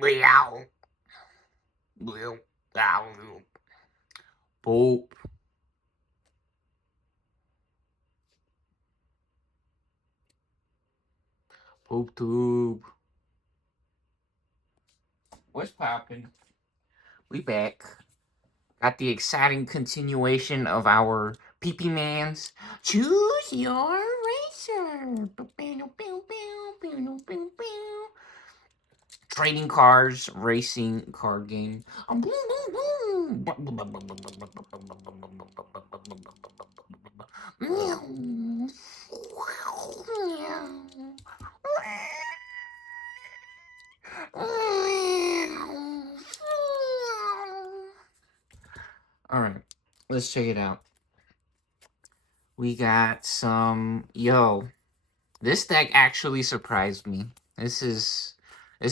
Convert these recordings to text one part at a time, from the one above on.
Meow. Meow. Poop. Poop tube. What's poppin'? We back. Got the exciting continuation of our PP Mans. Choose your racer. Trading cars, racing card game. Alright, let's check it out. We got some. Yo, this deck actually surprised me. This is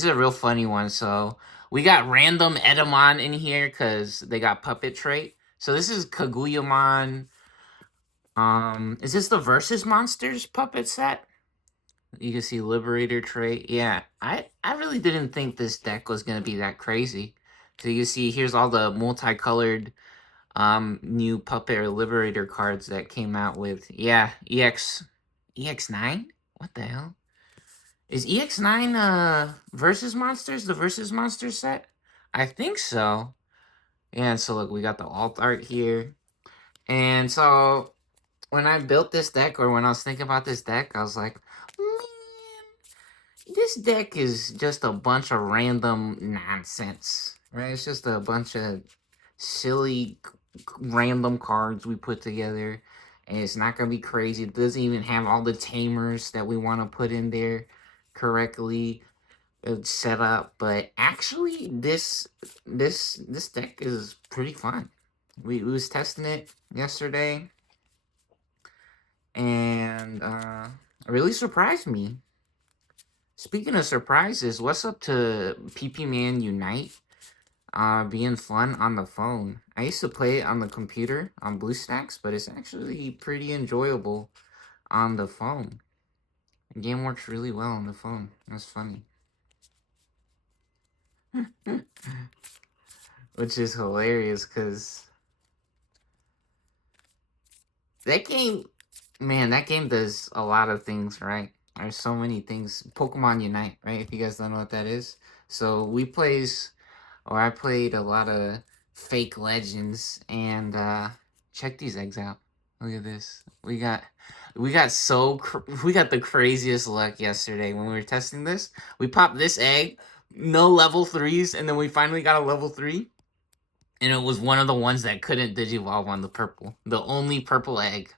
a real funny one. So we got random Edamon in here because they got puppet trait. So this is Kaguyamon. Is this the Versus Monsters puppet set? You can see Liberator trait. Yeah, I really didn't think this deck was gonna be that crazy. So you see, here's all the multicolored new puppet or Liberator cards that came out with. Yeah, EX9. What the hell? Is EX9 Versus Monsters, the Versus Monsters set? I think so. Yeah, and so look, we got the alt art here. And so when I built this deck, or when I was thinking about this deck, I was like, man, this deck is just a bunch of random nonsense, right? It's just a bunch of silly random cards we put together, and it's not gonna be crazy. It doesn't even have all the tamers that we want to put in there correctly set up, but actually this deck is pretty fun. We was testing it yesterday, and it really surprised me. Speaking of surprises, what's up to PP Man Unite being fun on the phone? I used to play it on the computer on BlueStacks, but it's actually pretty enjoyable on the phone. The game works really well on the phone. That's funny. Which is hilarious because that game, man, that game does a lot of things, right? There's so many things. Pokemon Unite, right? If you guys don't know what that is. So I played a lot of fake legends, and check these eggs out. Look at this. We got the craziest luck yesterday when we were testing this. We popped this egg, no level 3s, and then we finally got a level 3. And it was one of the ones that couldn't digivolve on the purple. The only purple egg.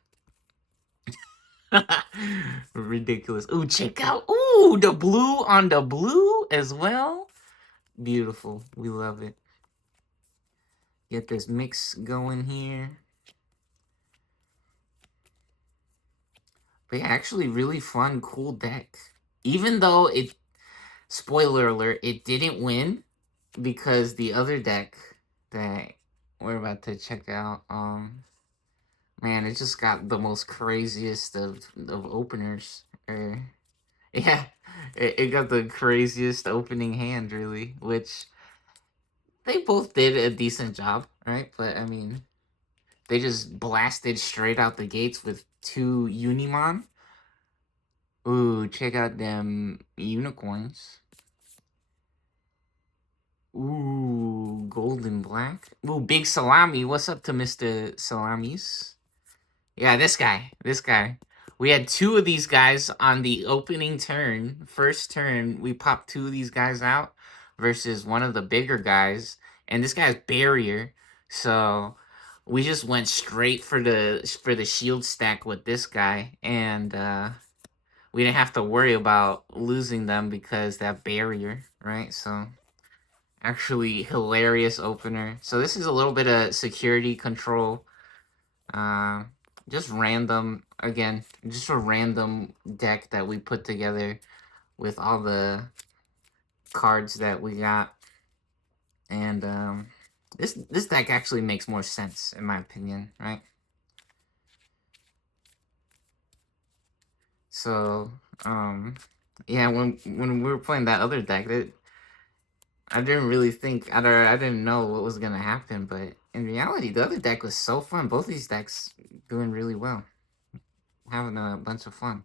Ridiculous. Ooh, check out. Ooh, the blue on the blue as well. Beautiful. We love it. Get this mix going here. But yeah, actually really fun, cool deck. Even though it, spoiler alert, it didn't win because the other deck that we're about to check out, man, it just got the most craziest of openers. Yeah, it got the craziest opening hand, really, which they both did a decent job, right? But I mean, they just blasted straight out the gates with 2 Unimon. Ooh, check out them unicorns. Ooh, golden black. Ooh, big salami. What's up to Mr. Salamis? Yeah, this guy. This guy. We had 2 of these guys on the opening turn. First turn, we popped 2 of these guys out versus one of the bigger guys. And this guy's barrier. So we just went straight for the shield stack with this guy. And we didn't have to worry about losing them because that barrier, right? So actually hilarious opener. So this is a little bit of security control. Uh, just random, again, just a random deck that we put together with all the cards that we got. And this deck actually makes more sense in my opinion, right? So yeah, when we were playing that other deck, I didn't really think I didn't know what was gonna happen, but in reality, the other deck was so fun. Both these decks doing really well, having a bunch of fun.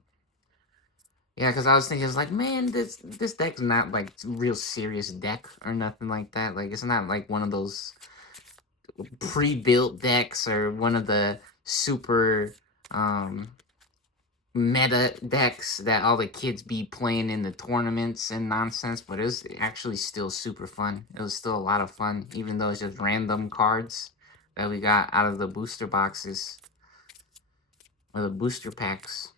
Yeah, because I was thinking, it's like, man, this deck's not like real serious deck or nothing like that. Like, it's not like one of those pre-built decks or one of the super um meta decks that all the kids be playing in the tournaments and nonsense, but it was actually still super fun. It was still a lot of fun, even though it's just random cards that we got out of the booster boxes or the booster packs.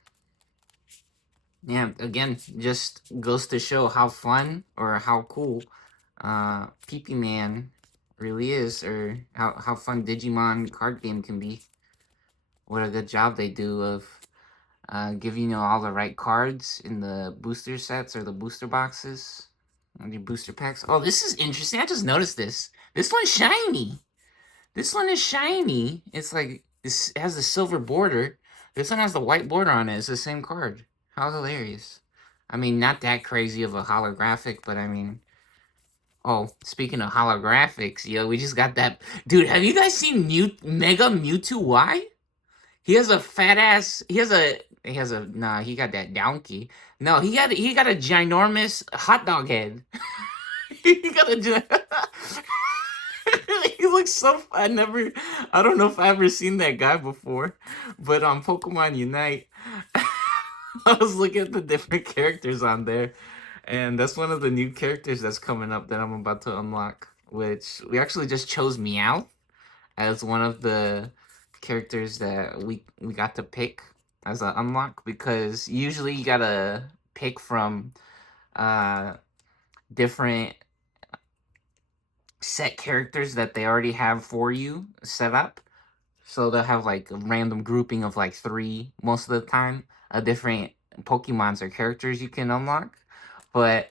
Yeah, again, just goes to show how fun or how cool PP Man really is, or how fun Digimon card game can be. What a good job they do of giving you all the right cards in the booster sets or the booster boxes or the booster packs. Oh, this is interesting. I just noticed this. This one's shiny. This one is shiny. It's like this has the silver border. This one has the white border on it. It's the same card. How hilarious. I mean, not that crazy of a holographic, but I mean, oh, speaking of holographics, yo, we just got that. Dude, have you guys seen Mega Mewtwo Y? He has a fat ass. He has a nah. He got that donkey. No, he got a ginormous hot dog head. he got a. he looks so. I don't know if I ever seen that guy before, but on Pokemon Unite, I was looking at the different characters on there, and that's one of the new characters that's coming up that I'm about to unlock. Which we actually just chose Meow as one of the characters that we got to pick as an unlock, because usually you gotta pick from uh different set characters that they already have for you set up. So they'll have like a random grouping of like three most of the time, different Pokemons or characters you can unlock. But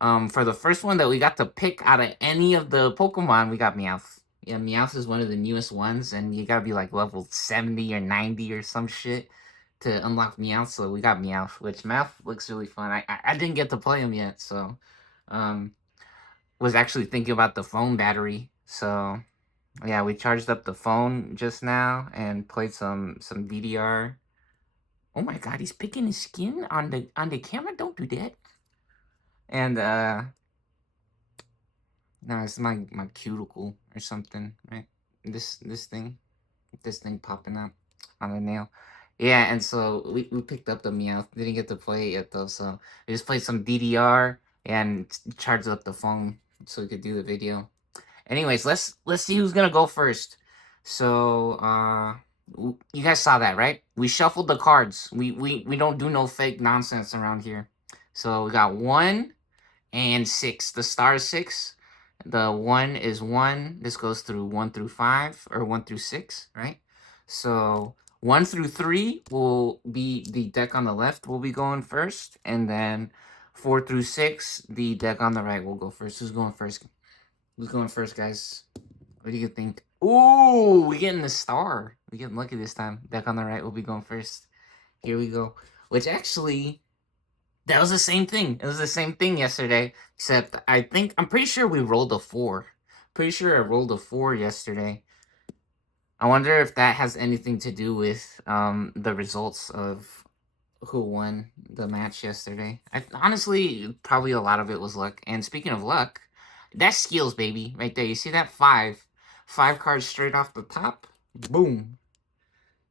for the first one that we got to pick out of any of the Pokemon, we got Meowth. Yeah, Meowth is one of the newest ones, and you gotta be like level 70 or 90 or some shit to unlock Meowth. So we got Meowth, which Meowth looks really fun. I didn't get to play him yet, so um was actually thinking about the phone battery. So yeah, we charged up the phone just now and played some DDR. Oh my god, he's picking his skin on the camera. Don't do that. And no, it's my cuticle or something, right? This thing popping up on the nail. Yeah, and so we picked up the Meowth. Didn't get to play it yet though, so we just played some DDR and charged up the phone so we could do the video. Anyways, let's see who's gonna go first. So you guys saw that, right? We shuffled the cards. We don't do no fake nonsense around here. So we got 1 and 6. The star is 6. The 1 is 1. This goes through 1 through 5 or 1 through 6, right? So 1 through 3 will be the deck on the left will be going first, and then 4 through 6, the deck on the right will go first. Who's going first? Who's going first, guys? What do you think? Ooh, we getting the star. We getting lucky this time. Deck on the right will be going first. Here we go. Which actually, that was the same thing. It was the same thing yesterday, except I'm pretty sure we rolled a 4. Pretty sure I rolled a 4 yesterday. I wonder if that has anything to do with the results of who won the match yesterday. Honestly, probably a lot of it was luck. And speaking of luck, that's skills, baby, right there. You see that 5 cards straight off the top? Boom.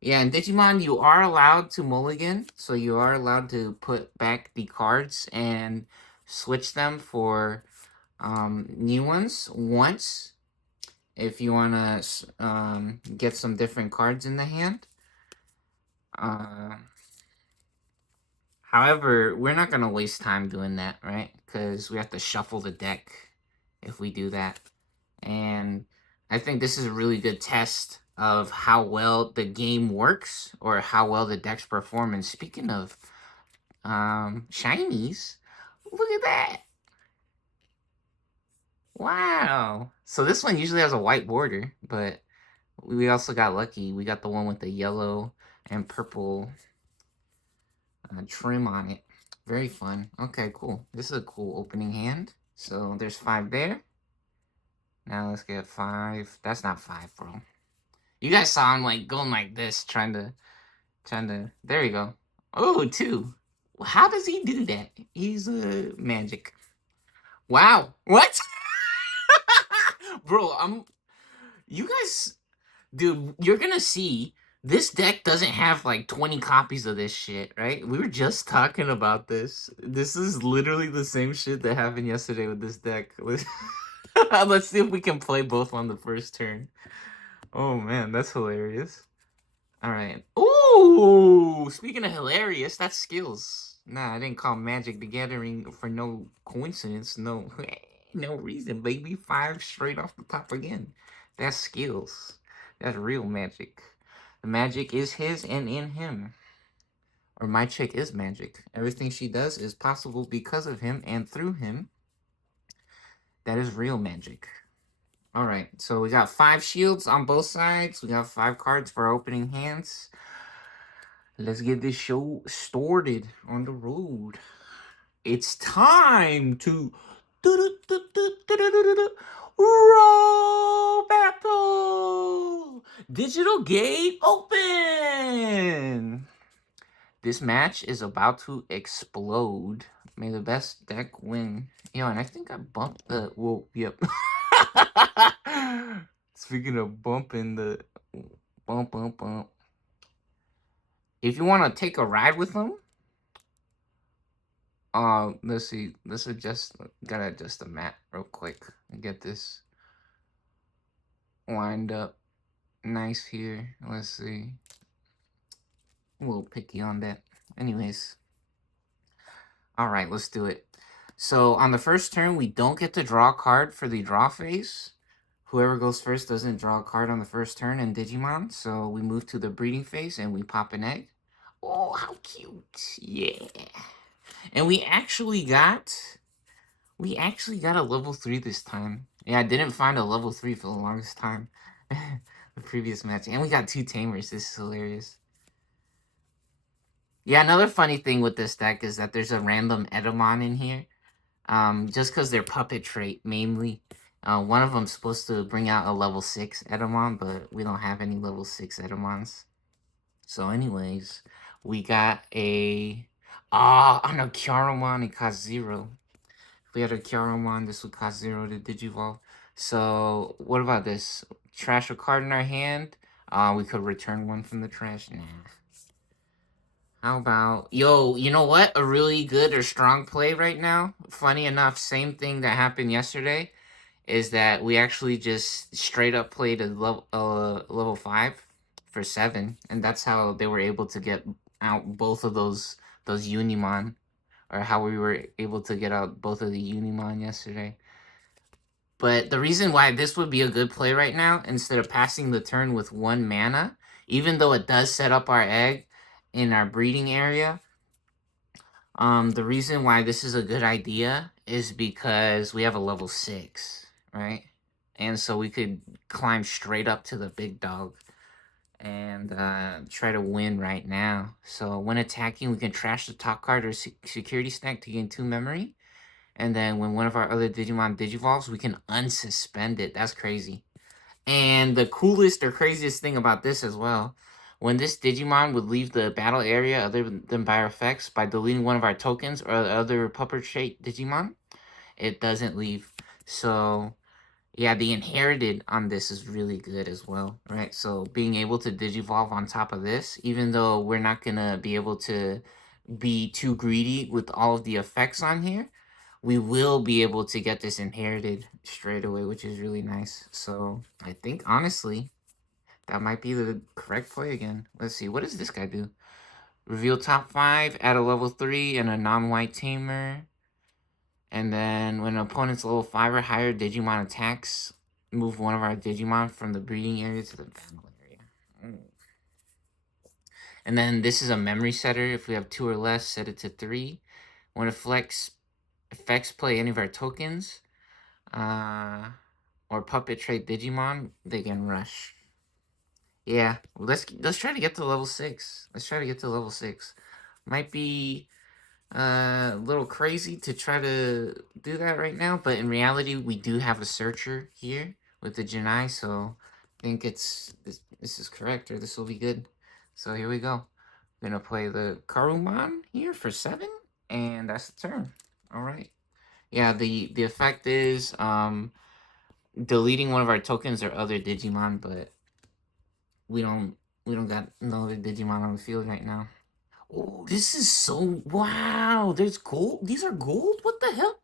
Yeah, in Digimon, you are allowed to mulligan, so you are allowed to put back the cards and switch them for new ones once if you want to get some different cards in the hand. Uh, However, we're not going to waste time doing that, right? Because we have to shuffle the deck if we do that. And I think this is a really good test of how well the game works or how well the decks perform. And speaking of shinies, look at that. Wow. So this one usually has a white border, but we also got lucky. We got the one with the yellow and purple trim on it. Very fun. Okay, cool. This is a cool opening hand. So there's 5 there. Now let's get 5. That's not 5, bro. You guys saw him like going like this, trying to. There you go. Oh, 2. How does he do that? He's magic. Wow. What? Bro, you guys, dude, you're gonna see this deck doesn't have like 20 copies of this shit, right? We were just talking about this. This is literally the same shit that happened yesterday with this deck. Let's see if we can play both on the first turn. Oh man, that's hilarious. All right. Ooh, speaking of hilarious, that's skills. Nah, I didn't call Magic the Gathering for no coincidence. No, no reason, baby. 5 straight off the top again. That's skills. That's real magic. The magic is his and in him. Or my chick is magic. Everything she does is possible because of him and through him. That is real magic. All right, so we got 5 shields on both sides. We got 5 cards for opening hands. Let's get this show started on the road. It's time to roll battle. Digital gate open. This match is about to explode. May the best deck win. Yo, and I think I bumped the. Whoa, yep. Speaking of bumping the. Bump, bump, bump. If you want to take a ride with them, let's see. Let's adjust. Gotta adjust the map real quick and get this lined up nice here. Let's see. A little picky on that. Anyways, all right, let's do it. So on the first turn, we don't get to draw a card for the draw phase. Whoever goes first doesn't draw a card on the first turn in Digimon. So we move to the breeding phase and we pop an egg. Oh, how cute! Yeah. And we actually got a level 3 this time. Yeah, I didn't find a level 3 for the longest time. The previous match. And we got 2 tamers. This is hilarious. Yeah, another funny thing with this deck is that there's a random Edamon in here. Just because they're puppet trait, mainly. One of them's supposed to bring out a level 6 Edamon, but we don't have any level 6 Edamons. So anyways, we got a... on a Kyaromon, it costs 0. If we had a Kyaromon, this would cost 0 to Digivolve. So, what about this? Trash a card in our hand. We could return one from the trash. Nah. How about... Yo, you know what? A really good or strong play right now. Funny enough, same thing that happened yesterday. Is that we actually just straight up played a level 5 for 7. And that's how they were able to get out both of those Unimon. Or how we were able to get out both of the Unimon yesterday. But the reason why this would be a good play right now, instead of passing the turn with 1 mana, even though it does set up our egg in our breeding area, the reason why this is a good idea is because we have a level 6, right? And so we could climb straight up to the big dog and try to win right now. So when attacking, we can trash the top card or security stack to gain 2 memory. And then when one of our other Digimon digivolves, we can unsuspend it. That's crazy. And the coolest or craziest thing about this as well, when this Digimon would leave the battle area other than by our effects, by deleting one of our tokens or the other puppet trait Digimon, it doesn't leave. So, yeah, the inherited on this is really good as well, right? So being able to digivolve on top of this, even though we're not going to be able to be too greedy with all of the effects on here, we will be able to get this inherited straight away, which is really nice. So I think, honestly, that might be the correct play again. Let's see. What does this guy do? Reveal top 5, add a level 3 and a non-white tamer. And then when an opponent's level 5 or higher Digimon attacks, move one of our Digimon from the breeding area to the battle area. And then this is a memory setter. If we have 2 or less, set it to 3. When effects play any of our tokens, or puppet trait Digimon, they can rush. Yeah, let's try to get to level 6. Let's try to get to level 6. Might be A little crazy to try to do that right now, but in reality, we do have a searcher here with the Genai, so I think this is correct, or this will be good. So here we go. I'm gonna play the Karumon here for 7, and that's the turn. All right. Yeah, the effect is deleting one of our tokens or other Digimon, but we don't we don't got no other Digimon on the field right now. Oh, this is so wow. There's gold. These are gold. What the hell?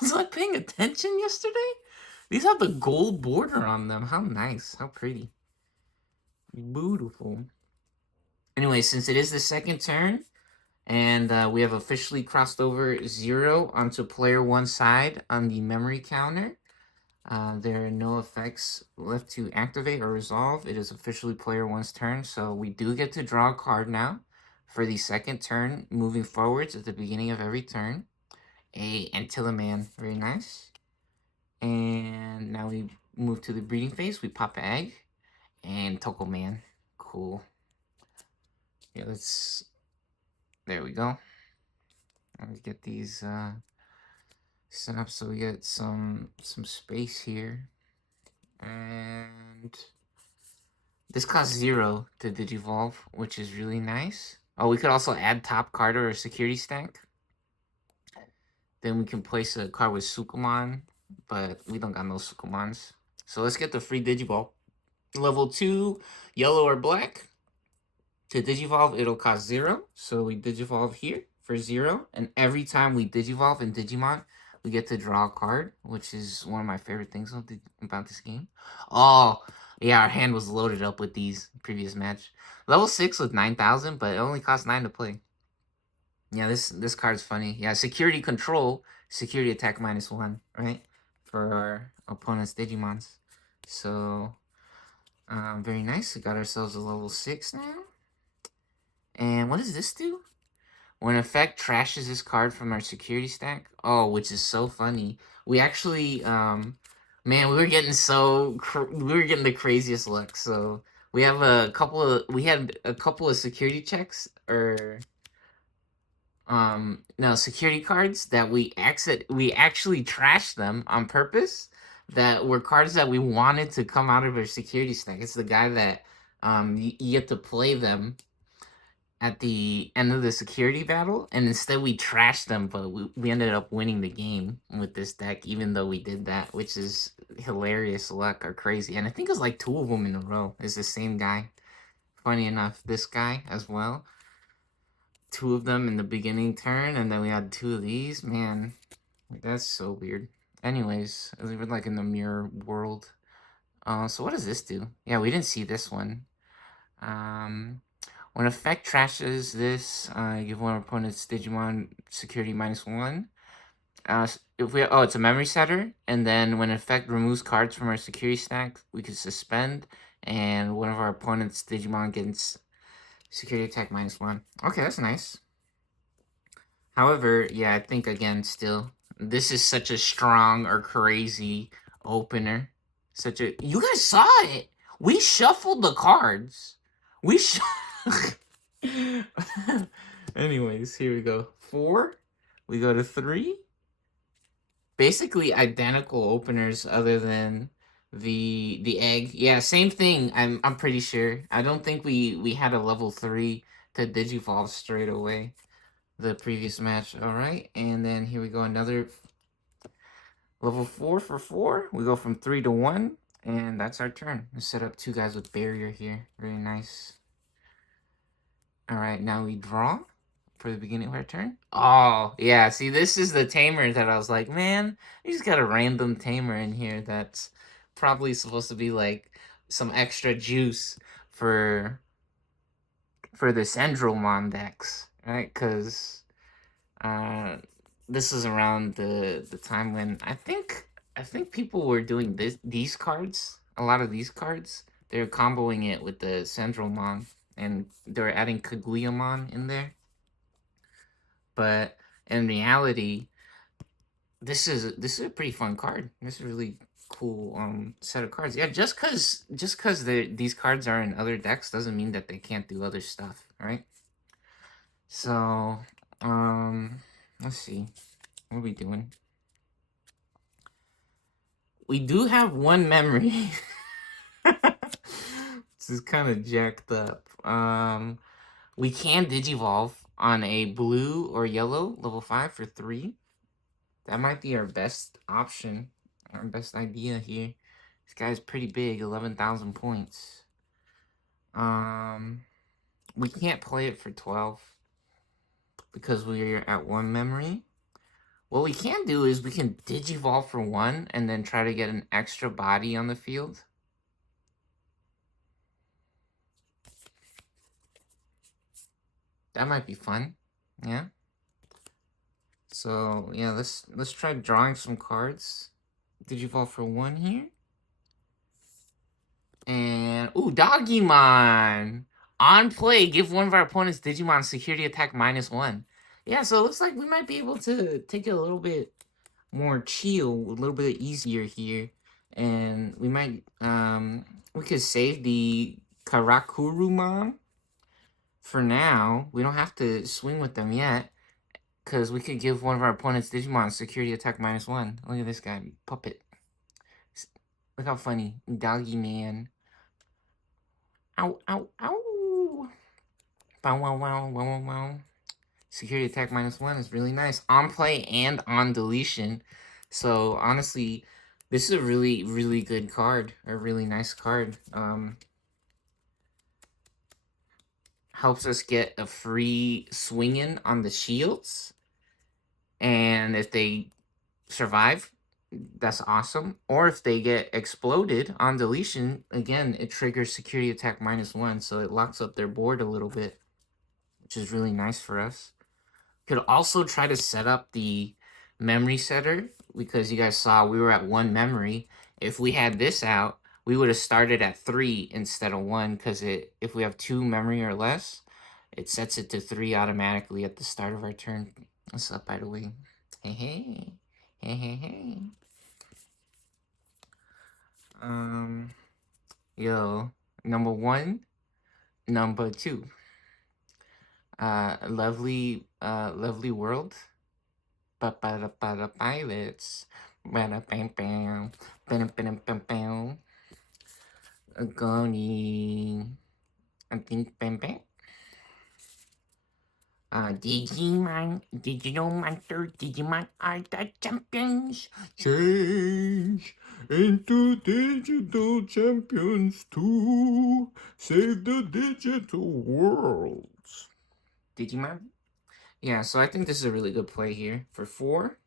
Was I paying attention yesterday? These have the gold border on them. How nice. How pretty. Beautiful. Anyway, since it is the second turn, and we have officially crossed over 0 onto player 1 side on the memory counter. There are no effects left to activate or resolve. It is officially player 1's turn, so we do get to draw a card now for the second turn, moving forwards at the beginning of every turn. A Antillaman, very nice. And now we move to the breeding phase. We pop an egg, and Tokoman, cool. Yeah, let's. There we go. Let me get these set up so we get some space here. And this costs 0 to digivolve, which is really nice. Oh, we could also add top card or a security stack. Then we can place a card with Sukumon, but we don't got no Sukumons. So let's get the free Digivolve. Level 2, yellow or black. To Digivolve, it'll cost 0. So we Digivolve here for 0. And every time we Digivolve in Digimon, we get to draw a card, which is one of my favorite things about this game. Oh, yeah, our hand was loaded up with these previous match. Level 6 with 9,000, but it only costs 9 to play. Yeah, this card's funny. Yeah, security control, security attack -1, right? For our opponent's Digimons. So, very nice. We got ourselves a level 6 now. And what does this do? When effect trashes this card from our security stack. Oh, which is so funny. We actually, man, we were getting we were getting the craziest luck. So we have we had a couple of security checks or no security cards that we actually trashed them on purpose. That were cards that we wanted to come out of our security stack. It's the guy that you get to play them at the end of the security battle, and instead we trashed them, but we ended up winning the game with this deck, even though we did that, which is hilarious luck or crazy. And I think it was like 2 of them in a row. It's the same guy. Funny enough, this guy as well. 2 of them in the beginning turn, and then we had 2 of these. Man, that's so weird. Anyways, we're like in the mirror world. So what does this do? Yeah, we didn't see this one. When effect trashes this, give one opponent's Digimon security -1. If we it's a memory setter, and then when effect removes cards from our security stack, we can suspend, and one of our opponent's Digimon gets security attack -1. Okay, that's nice. However, yeah, I think again, still, this is such a strong or crazy opener. You guys saw it. We shuffled the cards. We Anyways, here we go. 4. We go to 3. Basically identical openers other than the egg. Yeah, same thing. I'm pretty sure. I don't think we had a level 3 to digivolve straight away the previous match. All right. And then here we go, another level 4 for 4. We go from 3 to 1, and that's our turn. Let's set up 2 guys with barrier here. Very nice. All right, now we draw for the beginning of our turn. Oh, yeah. See, this is the tamer that I was like, man, you just got a random tamer in here that's probably supposed to be like some extra juice for the Sendromon decks, right? Because this is around the time when I think people were doing these cards, a lot of these cards. They're comboing it with the Sendromon, and they're adding Kaguya-mon in there. But in reality, this is a pretty fun card. This is a really cool set of cards. Yeah, just cause these cards are in other decks doesn't mean that they can't do other stuff, right? So Let's see. What are we doing? We do have one memory. This is kind of jacked up. We can digivolve on a blue or yellow level 5 for 3. That might be our best option, our best idea here. This guy's pretty big, 11,000 points. We can't play it for 12 because we're at 1 memory. What we can do is we can digivolve for 1 and then try to get an extra body on the field. That might be fun. Yeah. So yeah, let's try drawing some cards. Digivolve for 1 here. And ooh, Dogimon! On play, give one of our opponents Digimon security attack -1. Yeah, so it looks like we might be able to take it a little bit more chill, a little bit easier here. And we might we could save the Karakurumon for now. We don't have to swing with them yet. Because we could give one of our opponents Digimon security attack -1. Look at this guy, puppet. Look how funny. Doggy man. Ow, ow, ow. Bow, wow, wow, wow, wow, wow. Security attack -1 is really nice. On play and on deletion. So, honestly, this is a really, really good card. A really nice card. Helps us get a free swing-in on the shields. And if they survive, that's awesome. Or if they get exploded on deletion, again, it triggers security attack -1. So it locks up their board a little bit, which is really nice for us. Could also try to set up the memory setter because you guys saw we were at 1 memory. If we had this out, we would have started at 3 instead of 1 because if we have 2 memory or less, it sets it to 3 automatically at the start of our turn. What's up, by the way? Hey, hey. Hey, hey, hey. Yo, number 1, number 2. Lovely world. Pilots. Going. I think bam bam. Digimon, Digital Monster, Digimon are the champions. Change into digital champions to save the digital worlds. Digimon? Yeah, so I think this is a really good play here. For 4,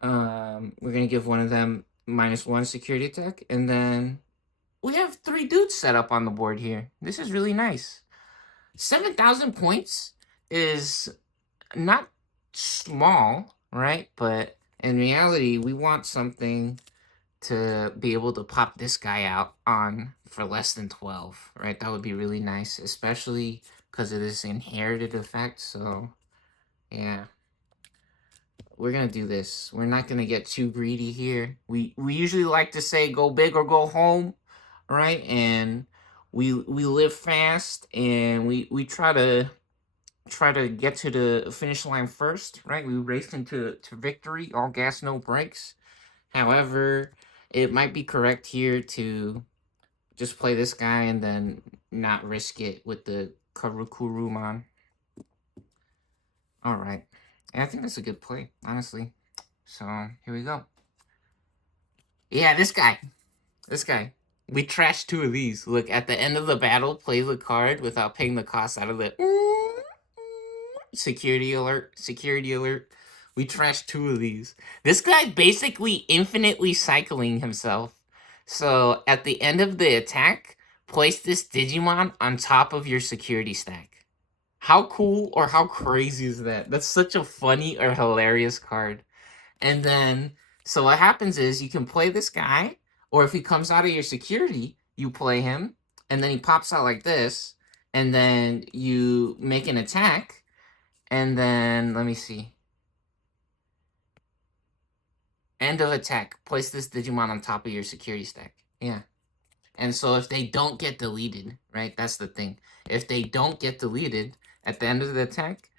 we're gonna give one of them -1 security attack, and then we have 3 dudes set up on the board here. This is really nice. 7,000 points is not small, right? But in reality, we want something to be able to pop this guy out on for less than 12, right? That would be really nice, especially because of this inherited effect. So, yeah. We're going to do this. We're not going to get too greedy here. We usually like to say go big or go home, right? And we live fast and we try to get to the finish line first, right? We race into victory, all gas, no brakes. However, it might be correct here to just play this guy and then not risk it with the Karukurumon. All right. And I think that's a good play, honestly. So, here we go. Yeah, this guy. This guy. We trashed 2 of these. Look, at the end of the battle, play the card without paying the cost out of the security alert. Security alert. We trashed 2 of these. This guy basically infinitely cycling himself. So at the end of the attack, place this Digimon on top of your security stack. How cool or how crazy is that? That's such a funny or hilarious card. And then, so what happens is you can play this guy, or if he comes out of your security, you play him, and then he pops out like this, and then you make an attack, and then, let me see. End of attack. Place this Digimon on top of your security stack. Yeah. And so if they don't get deleted, right, that's the thing. If they don't get deleted, at the end of the attack,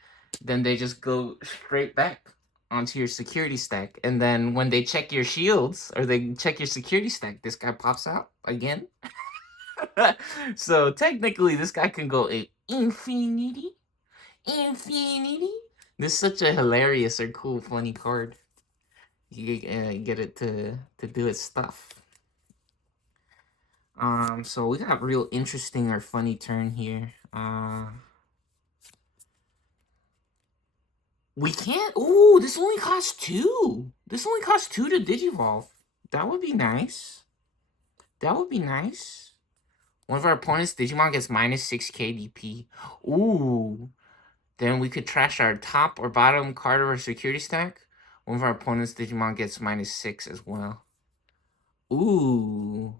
then they just go straight back onto your security stack. And then when they check your shields or they check your security stack, this guy pops out again. So technically, this guy can go a infinity. Infinity. This is such a hilarious or cool, funny card. You get it to do its stuff. So we got real interesting or funny turn here. We can't. Ooh, this only costs 2. This only costs 2 to Digivolve. That would be nice. That would be nice. One of our opponents' Digimon gets minus 6 KDP. Ooh. Then we could trash our top or bottom card of our security stack. One of our opponents' Digimon gets minus 6 as well. Ooh.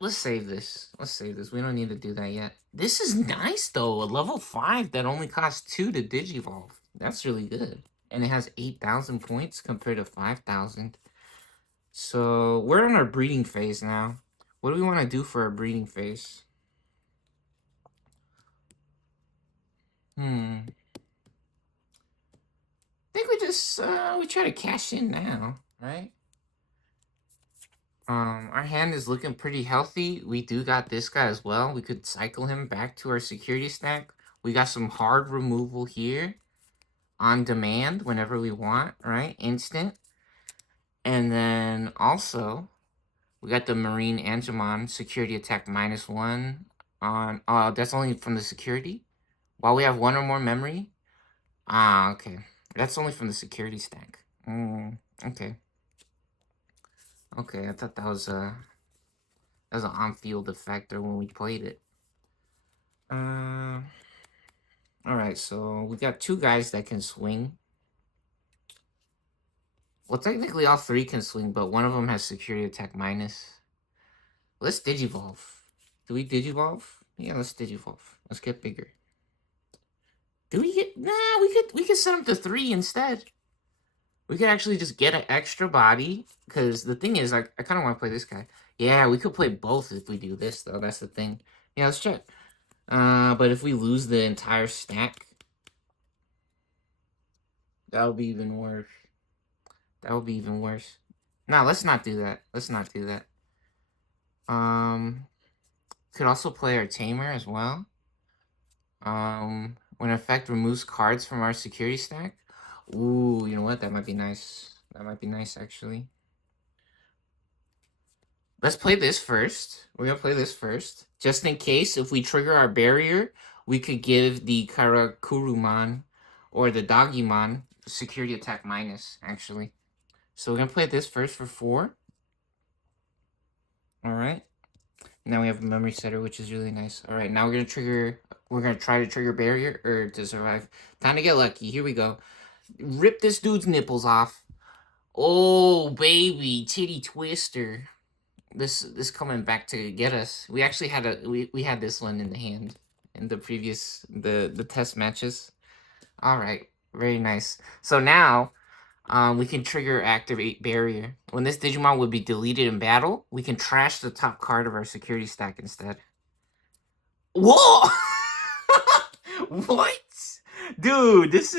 Let's save this. Let's save this. We don't need to do that yet. This is nice though. A level 5 that only costs 2 to Digivolve. That's really good. And it has 8,000 points compared to 5,000. So we're in our breeding phase now. What do we want to do for our breeding phase? I think we just we try to cash in now, right? Our hand is looking pretty healthy. We do got this guy as well. We could cycle him back to our security stack. We got some hard removal here on demand whenever we want, right? Instant. And then also, we got the Marine Angemon security attack -1 on, that's only from the security. While we have 1 or more memory. Ah, okay. That's only from the security stack. Okay. Okay, I thought that was an on-field effect or when we played it. Alright, so we got 2 guys that can swing. Well, technically all 3 can swing, but one of them has security attack -. Let's Digivolve. Do we Digivolve? Yeah, let's Digivolve. Let's get bigger. Do we get... Nah, we could set him to 3 instead. We could actually just get an extra body. Because the thing is, I kind of want to play this guy. Yeah, we could play both if we do this, though. That's the thing. Yeah, let's check. But if we lose the entire stack, that would be even worse. That would be even worse. No, let's not do that. Let's not do that. Could also play our Tamer as well. When effect removes cards from our security stack. Ooh, you know what? That might be nice. That might be nice, actually. Let's play this first. We're gonna play this first. Just in case, if we trigger our barrier, we could give the Karakurumon or the Dogimon security attack -, actually. So we're gonna play this first for 4. Alright. Now we have a memory setter, which is really nice. Alright, now we're gonna try to trigger barrier or to survive. Time to get lucky. Here we go. Rip this dude's nipples off. Oh baby, titty twister. This coming back to get us. We actually had we had this one in the hand in the previous the test matches. Alright, very nice. So now we can trigger activate barrier. When this Digimon would be deleted in battle, we can trash the top card of our security stack instead. Whoa! What? Dude, this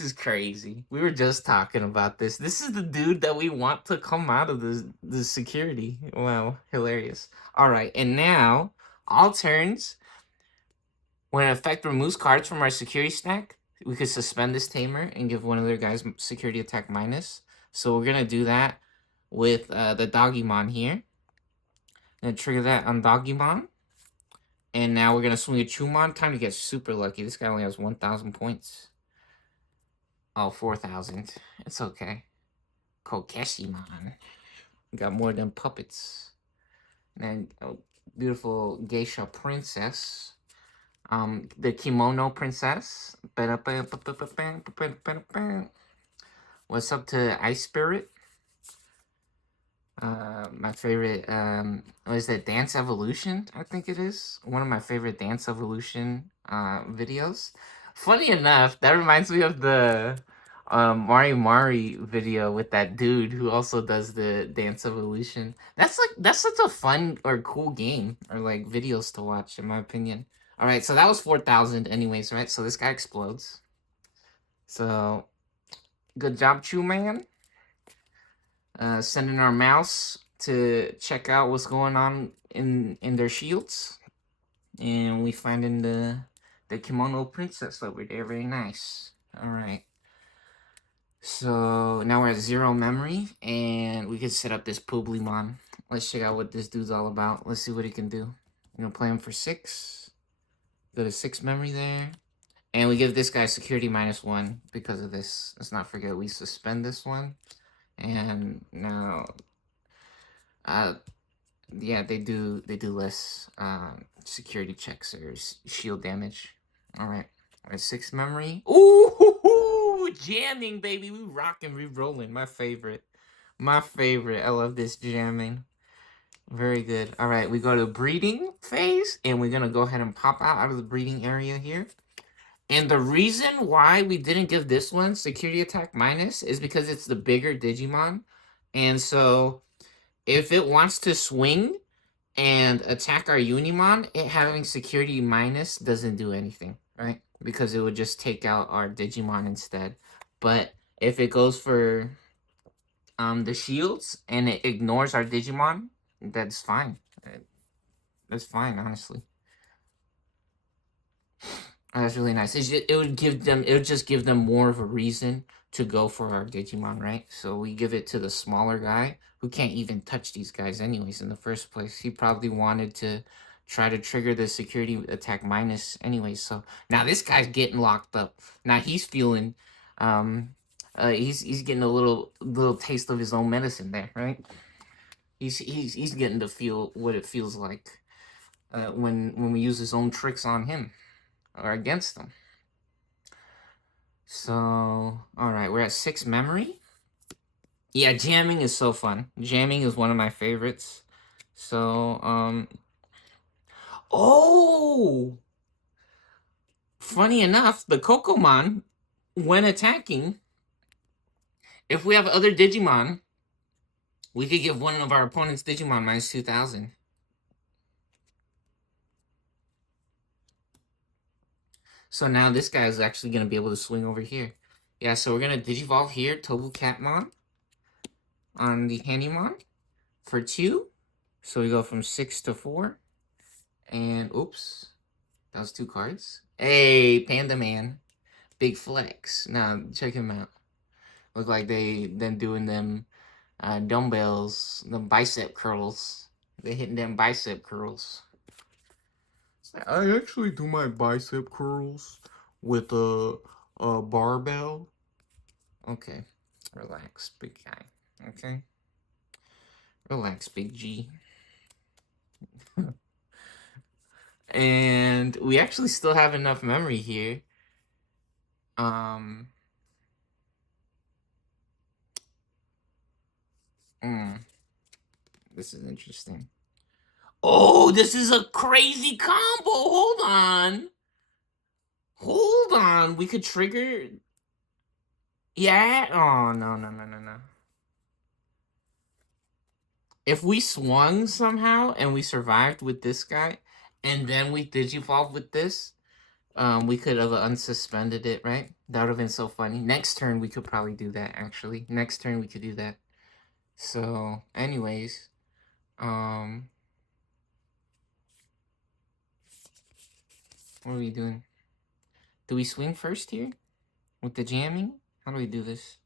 is crazy. We were just talking about this. This is the dude that we want to come out of the security. Wow, hilarious. Alright, and now, all turns, when an effect removes cards from our security stack, we could suspend this Tamer and give one of their guys security attack -. So we're going to do that with the Dogimon here. Gonna trigger that on Dogimon. And now we're going to swing a Chumon. Time to get super lucky. This guy only has 1,000 points. Oh, 4,000. It's okay. Kokeshimon. Got more than puppets. And beautiful geisha princess. The kimono princess. What's up to Ice Spirit? My favorite, what is that, Dance Evolution, I think it is. One of my favorite Dance Evolution videos. Funny enough, that reminds me of Mari video with that dude who also does the Dance Evolution. That's such a fun or cool game or like videos to watch in my opinion. All right, so that was 4,000 anyways, right? So this guy explodes. So good job, Chew Man. Sending our mouse to check out what's going on in their shields, and we find in the kimono princess over there. Very nice. All right. So now we're at 0 memory, and we can set up this Publimon. Let's check out what this dude's all about. Let's see what he can do. You know, play him for 6. Go to 6 memory there. And we give this guy security -1 because of this. Let's not forget we suspend this one. And now, yeah, they do less security checks or shield damage. All right. All right, 6 memory. Ooh, jamming, baby. We rocking, we rolling. My favorite. My favorite. I love this jamming. Very good. All right, we go to breeding phase, and we're going to go ahead and pop out of the breeding area here. And the reason why we didn't give this one security attack minus is because it's the bigger Digimon. And so if it wants to swing and attack our Unimon, it having security minus doesn't do anything, right? Because it would just take out our Digimon instead. But if it goes for the shields and it ignores our Digimon, that's fine. That's fine, honestly. That's really nice. It would give them. It would just give them more of a reason to go for our Digimon, right? So we give it to the smaller guy who can't even touch these guys anyways in the first place. He probably wanted to try to trigger the security attack minus anyways. So now this guy's getting locked up. Now he's feeling, he's getting a little taste of his own medicine there, right? He's getting to feel what it feels like when we use his own tricks on him or against them. So, all right, we're at 6 memory. Yeah, jamming is so fun. Jamming is one of my favorites. So, oh, funny enough, the Kokomon, when attacking, if we have other Digimon, we could give one of our opponent's Digimon -2,000. So now this guy is actually going to be able to swing over here. Yeah, so we're going to Digivolve here, Tobu Catmon on the Handymon for 2. So we go from 6 to 4. And, oops, that was 2 cards. Hey, Panda Man. Big flex. Now, check him out. Look like they then doing them dumbbells, them bicep curls. They hitting them bicep curls. I actually do my bicep curls with a barbell. Okay, relax, big guy. Okay, relax, big G. And we actually still have enough memory here. This is interesting. Oh, this is a crazy combo. Hold on. Hold on. We could trigger. Yeah. Oh, no, no, no, no, no. If we swung somehow and we survived with this guy, and then we digivolved with this, we could have unsuspended it, right? That would have been so funny. Next turn, we could probably do that, actually. Next turn, we could do that. So, anyways, what are we doing? Do we swing first here? With the jamming? How do we do this?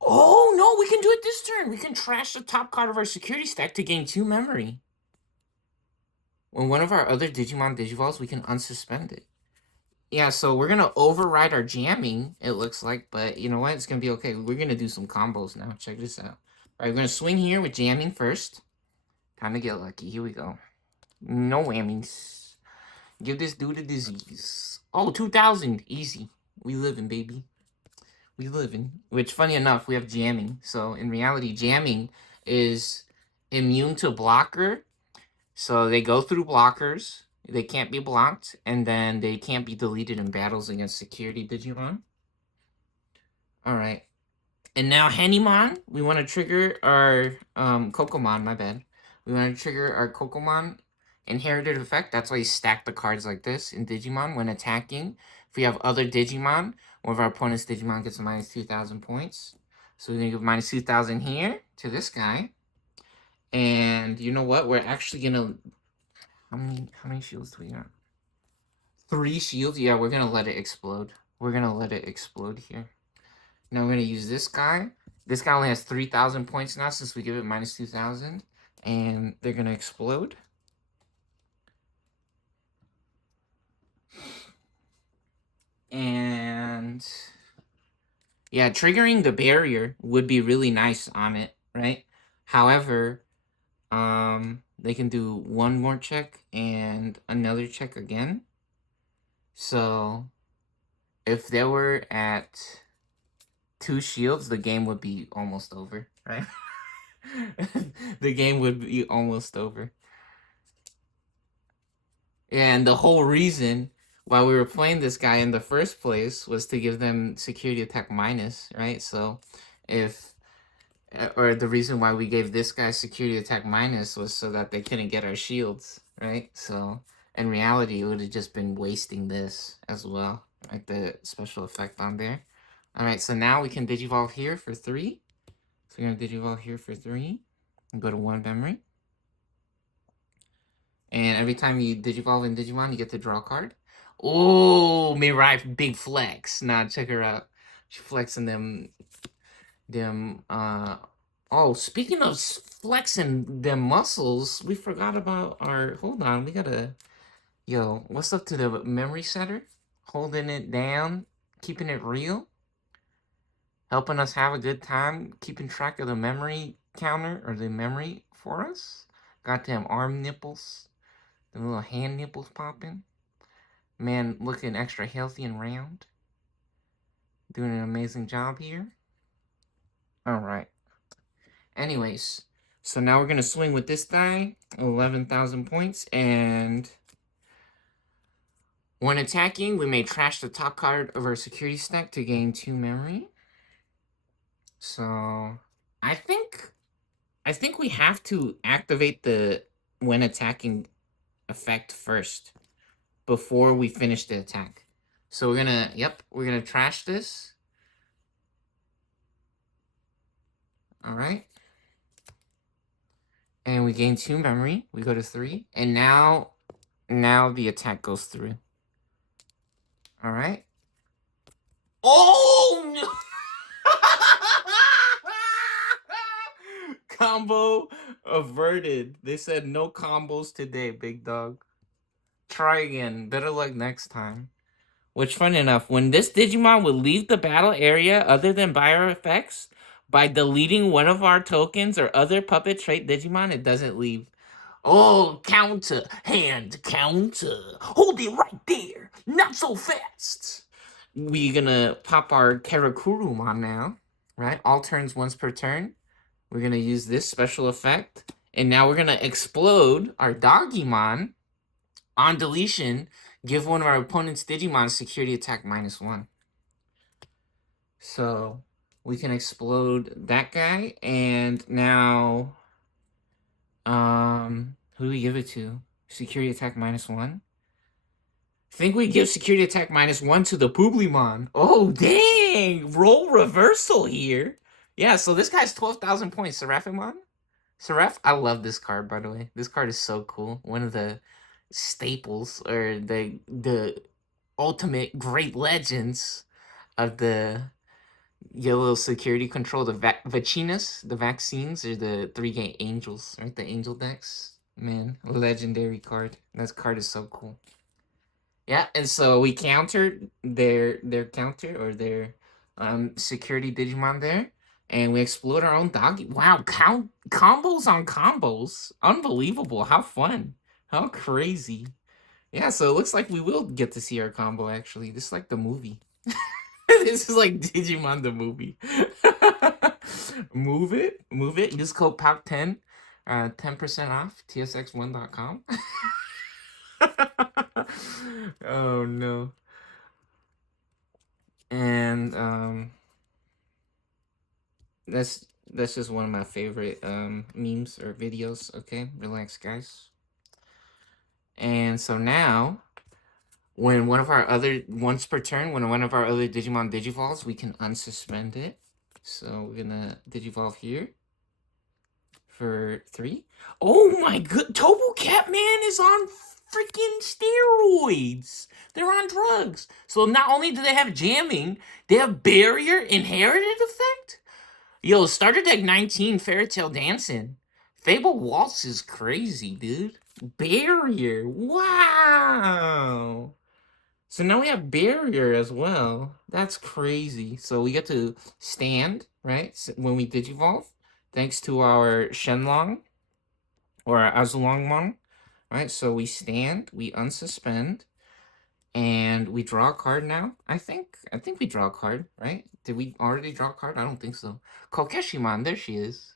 Oh, no, we can do it this turn. We can trash the top card of our security stack to gain 2 memory. When one of our other Digimon Digivolves, we can unsuspend it. Yeah, so we're going to override our jamming, it looks like. But you know what? It's going to be okay. We're going to do some combos now. Check this out. All right, we're going to swing here with jamming first. Time to get lucky. Here we go. No whammies. Give this dude a disease. Oh, 2,000. Easy. We living, baby. We living. Which, funny enough, we have jamming. So, in reality, jamming is immune to blocker. So, they go through blockers. They can't be blocked. And then they can't be deleted in battles against security Digimon. All right. And now Henimon, we want to trigger our Kokomon, my bad. We want to trigger our Kokomon inherited effect. That's why you stack the cards like this in Digimon when attacking. If we have other Digimon, one of our opponent's Digimon gets a minus 2,000 points. So we're going to give minus 2,000 here to this guy. And you know what? We're actually going to... How many shields do we got? 3 shields? Yeah, we're going to let it explode. We're going to let it explode here. Now we're going to use this guy. This guy only has 3,000 points now since we give it minus 2,000. And they're going to explode. And yeah, triggering the barrier would be really nice on it, right? However, they can do one more check and another check again. So if they were at 2 shields, the game would be almost over, right? The game would be almost over. And the whole reason why we were playing this guy in the first place was to give them security attack minus, right? So if, or the reason why we gave this guy security attack minus was so that they couldn't get our shields, right? So in reality, it would have just been wasting this as well, like the special effect on there. All right, so now we can digivolve here for 3. So we're going to digivolve here for 3 and go to 1 memory. And every time you digivolve in Digimon, you get to draw a card. Oh, Mirai, big flex. Nah, check her out. She flexing them, oh, speaking of flexing them muscles, we forgot about our, hold on, we gotta, yo, what's up to the memory setter? Holding it down, keeping it real, helping us have a good time, keeping track of the memory counter, or the memory for us. Got them arm nipples. The little hand nipples popping. Man looking extra healthy and round. Doing an amazing job here. Alright. Anyways. So now we're going to swing with this guy. 11,000 points. And when attacking, we may trash the top card of our security stack to gain 2 memory. So I think we have to activate the when attacking effect first before we finish the attack. So we're gonna trash this. All right. And we gain 2 memory. We go to 3. And now the attack goes through. All right. Oh no! Combo averted. They said no combos today, big dog. Try again. Better luck next time. Which, funny enough, when this Digimon would leave the battle area other than by our effects, by deleting one of our tokens or other puppet trait Digimon, it doesn't leave. Oh, counter, hand counter. Hold it right there. Not so fast. We're gonna pop our Karakurumon now, right? All turns once per turn. We're gonna use this special effect. And now we're gonna explode our Doggymon on deletion. Give one of our opponent's Digimon security attack -1. So we can explode that guy. And now, who do we give it to? Security attack -1. I think we give security attack -1 to the Publimon. Oh, dang! Role reversal here. Yeah, so this guy's 12,000 points. Seraphimon? Seraph? I love this card, by the way. This card is so cool. One of the staples, or the ultimate great legends of the yellow security control. The Vacinas, the vaccines, or the 3-gate angels, right? The angel decks. Man, legendary card. That card is so cool. Yeah, and so we countered their counter, or their security Digimon there, and we explode our own doggy. Wow, combos on combos. Unbelievable. How fun. How crazy. Yeah, so it looks like we will get to see our combo actually. This is like the movie. This is like Digimon the movie. Move it. Use code POP10, 10% off, tsx1.com. Oh no. And That's that's just one of my favorite memes or videos. Okay, relax, guys. And so now, when one of our other once per turn, when one of our other Digimon digivolves, we can unsuspend it. So we're gonna digivolve here for 3. Oh my good, Tobu Catman is on freaking steroids. They're on drugs. So not only do they have jamming, they have barrier inherited effect. Yo, starter deck 19, Fairy Tale Dancing. Fable Waltz is crazy, dude. Barrier. Wow. So now we have barrier as well. That's crazy. So we get to stand, right? When we digivolve, thanks to our Shenlong or our Azulongmon, right? So we stand, we unsuspend, and we draw a card now. I think we draw a card, right? Did we already draw a card? I don't think so. Kokeshimon, there she is.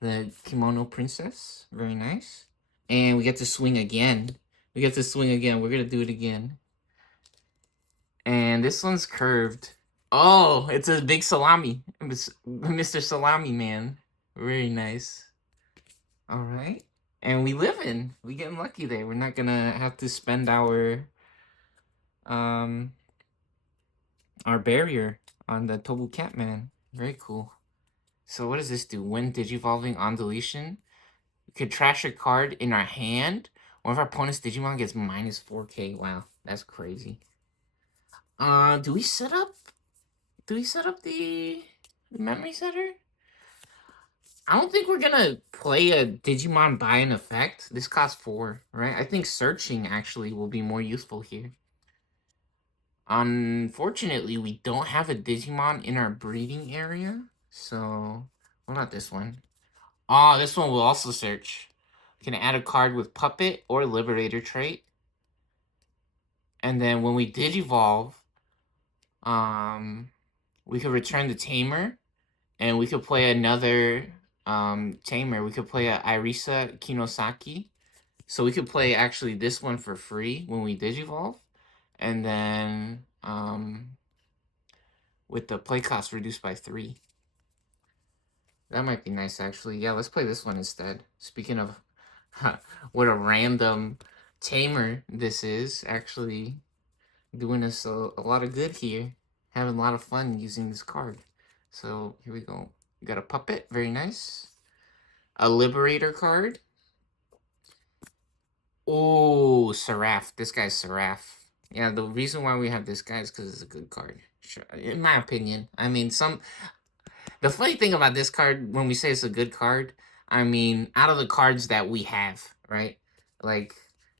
The kimono princess. Very nice. And we get to swing again. We get to swing again. We're gonna do it again. And this one's curved. Oh, it's a big salami. Mr. Salami Man. Very nice. All right. And we live in. We getting lucky there. We're not gonna have to spend um our barrier on the Tobu Catman. Very cool. So what does this do? When digivolving on deletion, we could trash a card in our hand. One of our opponent's Digimon gets minus 4K. Wow, that's crazy. Do we set up? Do we set up the memory setter? I don't think we're gonna play a Digimon buy an effect. This costs 4, right? I think searching actually will be more useful here. Unfortunately, we don't have a Digimon in our breeding area. So, what about this one? Oh, this one will also search. We can add a card with Puppet or Liberator trait. And then when we Digivolve, we could return the Tamer. And we could play another Tamer. We could play a Irisa Kinosaki. So we could play actually this one for free when we Digivolve. And then with the play cost reduced by 3. That might be nice, actually. Yeah, let's play this one instead. Speaking of what a random tamer this is, actually doing us a lot of good here. Having a lot of fun using this card. So here we go. We got a puppet, very nice. A liberator card. Oh, Seraph. This guy's Seraph. Yeah, the reason why we have this guy is because it's a good card. Sure, in my opinion. I mean, the funny thing about this card, when we say it's a good card, I mean, out of the cards that we have, right? Like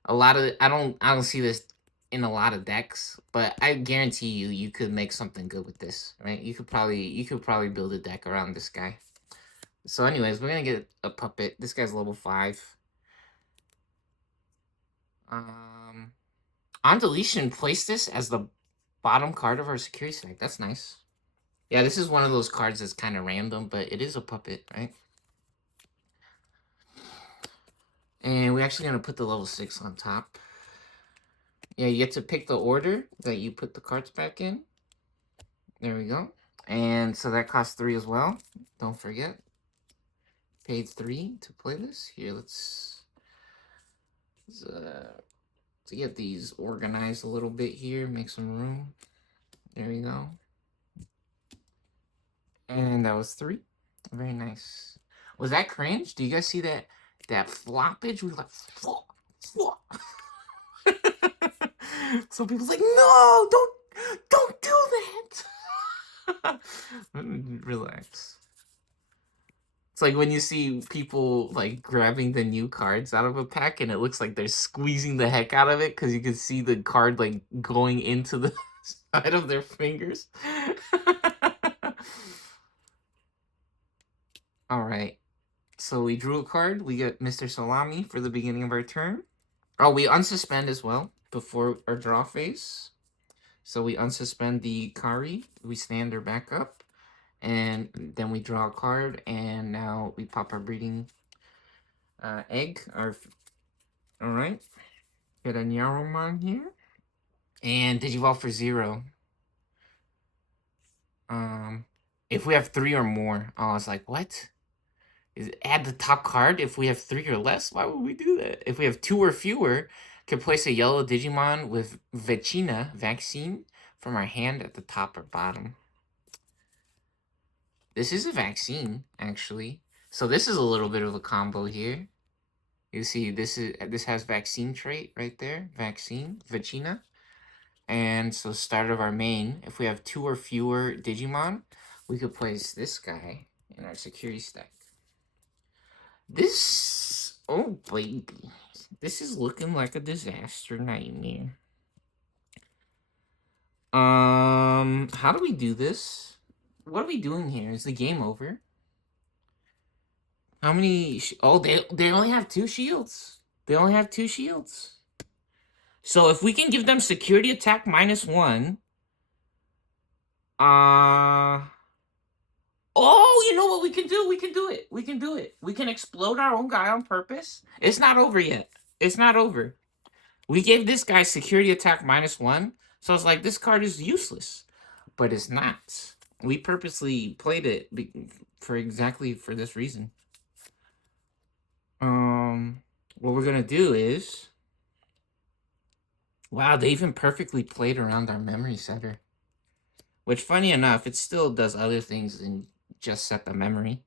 a lot of I don't see this in a lot of decks, but I guarantee you could make something good with this, right? You could probably build a deck around this guy. So anyways, we're gonna get a puppet. This guy's level 5. Um on deletion, place this as the bottom card of our security stack. That's nice. Yeah, this is one of those cards that's kind of random, but it is a puppet, right? And we're actually going to put the level 6 on top. Yeah, you get to pick the order that you put the cards back in. There we go. And so that costs 3 as well. Don't forget. Paid 3 to play this. Here, let's to get these organized a little bit here. Make some room. There we go. And that was 3. Very nice. Was that cringe? Do you guys see that floppage? We were like, flop, flop. Some people's like, no, don't do that. Relax. It's like when you see people like grabbing the new cards out of a pack and it looks like they're squeezing the heck out of it because you can see the card like going into the side of their fingers. All right. So we drew a card. We get Mr. Salami for the beginning of our turn. Oh, we unsuspend as well before our draw phase. So we unsuspend the Kari. We stand her back up. And then we draw a card. And now we pop our breeding egg. Alright. Get a Nyaromon here. And Digivolve for 0. If we have 3 or more. Oh, I was like, what? Add the top card if we have 3 or less? Why would we do that? If we have 2 or fewer, can place a yellow Digimon with Vecina, vaccine, from our hand at the top or bottom. This is a vaccine, actually. So this is a little bit of a combo here. You see, this has vaccine trait right there. Vaccine, Vecina. And so start of our main, if we have 2 or fewer Digimon, we could place this guy in our security stack. This, oh baby, this is looking like a disaster nightmare. How do we do this? What are we doing here? Is the game over? How many? Oh, they only have 2 shields. They only have 2 shields. So if we can give them security attack -1, oh, you know what we can do? We can do it. We can do it. We can explode our own guy on purpose. It's not over yet. It's not over. We gave this guy security attack -1, so it's like this card is useless, but it's not. We purposely played it for this reason. What we're gonna do is, wow, they even perfectly played around our memory setter. Which, funny enough, it still does other things than just set the memory.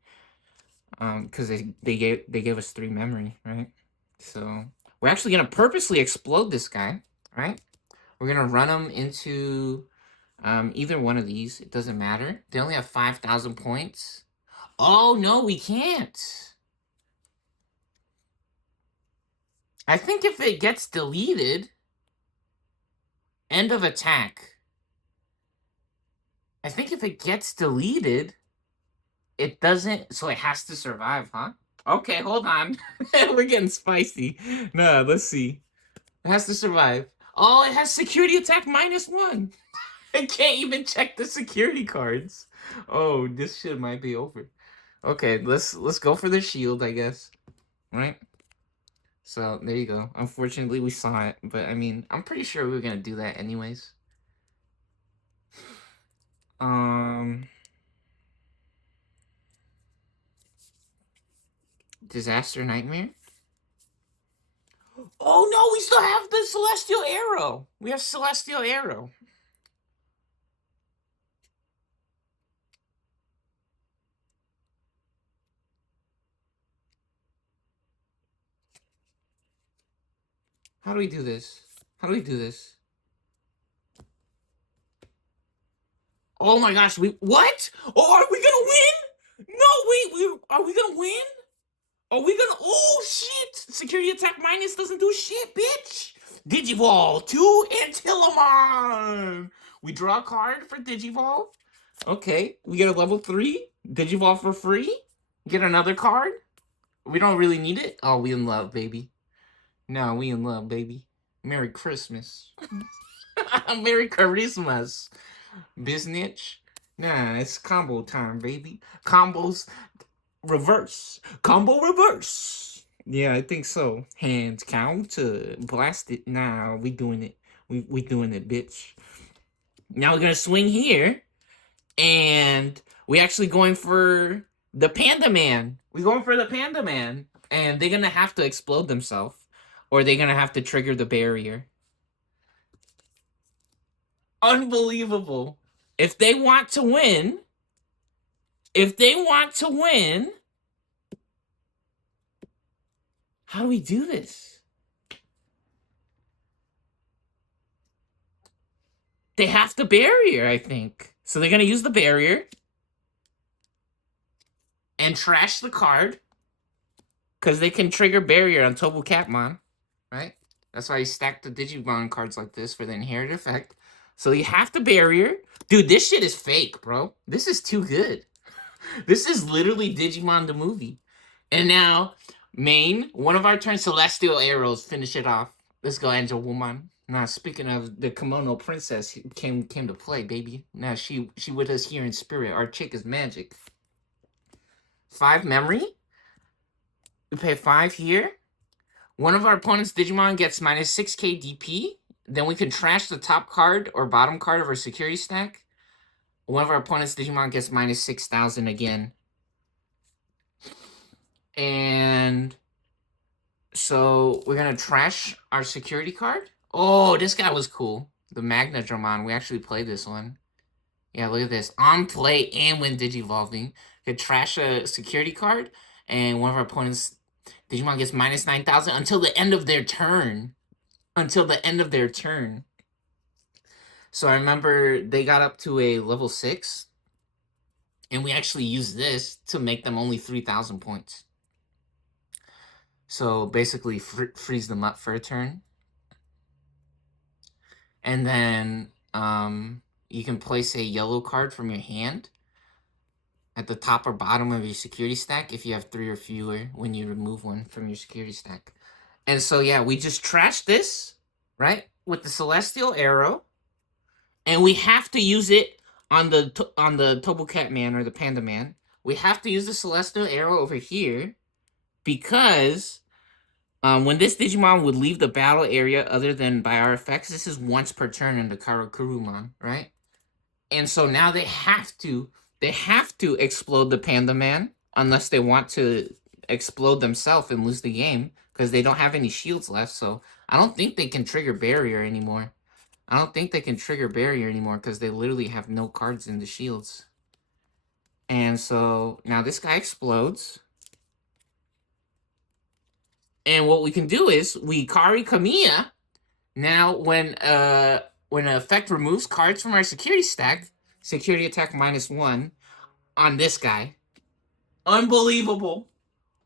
Because they gave us 3 memory, right? So we're actually gonna purposely explode this guy, right? We're gonna run him into either one of these. It doesn't matter. They only have 5,000 points. Oh no, we can't. I think if it gets deleted, end of attack. I think if it gets deleted, it doesn't. So it has to survive, huh? Okay, hold on. We're getting spicy. No, let's see. It has to survive. Oh, it has security attack -1. I can't even check the security cards. Oh, this shit might be over. Okay, let's go for the shield, I guess. Right? So there you go. Unfortunately, we saw it, but I mean, I'm pretty sure we were gonna do that anyways. Disaster Nightmare. Oh no, we still have the Celestial Arrow. We have Celestial Arrow. How do we do this? How do we do this? Oh my gosh, what? Oh, are we gonna win? No, wait, are we gonna win? Are we gonna? Oh shit! Security attack minus doesn't do shit, bitch. Digivolve to Antilamon. We draw a card for Digivolve. Okay, we get a level 3 Digivolve for free. Get another card. We don't really need it. Oh, we in love, baby. No, we in love, baby. Merry Christmas. Merry Christmas. Biznitch. Nah, it's combo time, baby. Combos reverse. Combo reverse. Yeah, I think so. Hands count to blast it. Nah, we doing it. We doing it, bitch. Now we're gonna swing here, and we actually going for the Panda Man. We going for the Panda Man, and they're gonna have to explode themselves, or they're gonna have to trigger the barrier. Unbelievable. If they want to win, how do we do this? They have the barrier, I think. So they're gonna use the barrier and trash the card, because they can trigger barrier on Tobu Catmon, right? That's why you stack the Digimon cards like this for the inherited effect. So you have the barrier. Dude, this shit is fake, bro. This is too good. This is literally Digimon the movie. And now, main, one of our turns, Celestial Arrows, finish it off. Let's go, Angel Woman. Now, speaking of the Kimono Princess, came to play, baby. Now, she with us here in spirit. Our chick is magic. 5 memory. We pay 5 here. One of our opponent's Digimon gets -6k DP. Then we can trash the top card or bottom card of our security stack. One of our opponent's Digimon gets minus 6,000 again. And so we're gonna trash our security card. Oh, this guy was cool. The Magna Dramon. We actually played this one. Yeah, look at this. On play and when Digivolving. Could trash a security card, and one of our opponents Digimon gets minus 9,000 until the end of their turn. Until the end of their turn. So I remember they got up to a level 6, and we actually used this to make them only 3,000 points. So basically freeze them up for a turn. And then you can place a yellow card from your hand at the top or bottom of your security stack if you have 3 or fewer when you remove one from your security stack. And so yeah, we just trashed this, right? With the Celestial Arrow. And we have to use it on the Tobocat Man or the Panda Man. We have to use the Celestial Arrow over here because when this Digimon would leave the battle area other than by our effects, this is once per turn in the Karakurumon, right? And so now they have to explode the Panda Man unless they want to explode themselves and lose the game because they don't have any shields left. So I don't think they can trigger barrier anymore. I don't think they can trigger barrier anymore because they literally have no cards in the shields. And so now this guy explodes. And what we can do is we Kari Kamiya. Now when an effect removes cards from our security stack, security attack -1 on this guy. Unbelievable.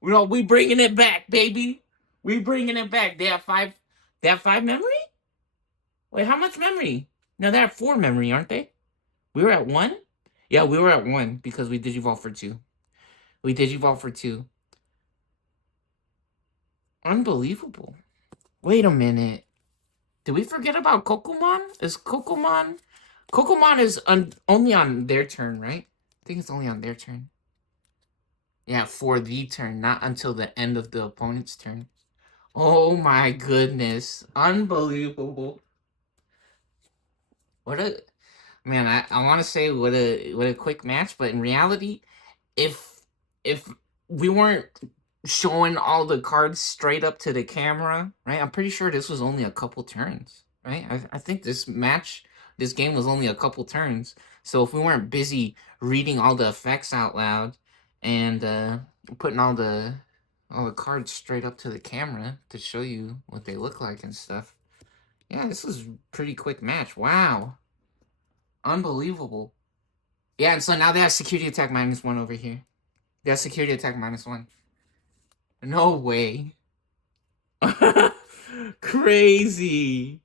You know, we bringing it back, baby. We bringing it back. They have 5 memory? Wait, how much memory? No, they have 4 memory, aren't they? We were at 1? Yeah, we were at 1 because we digivolved for 2. We digivolved for 2. Unbelievable. Wait a minute. Did we forget about Kokomon? Is Kokomon... Kokomon is only on their turn, right? I think it's only on their turn. Yeah, for the turn, not until the end of the opponent's turn. Oh my goodness. Unbelievable. What a... Man, I want to say what a quick match, but in reality, if we weren't showing all the cards straight up to the camera, right? I'm pretty sure this was only a couple turns, right? I think this game was only a couple turns. So if we weren't busy reading all the effects out loud and putting all the cards straight up to the camera to show you what they look like and stuff. Yeah, this was a pretty quick match. Wow. Unbelievable. Yeah, and so now they have security attack -1 over here. They have security attack -1. No way. Crazy.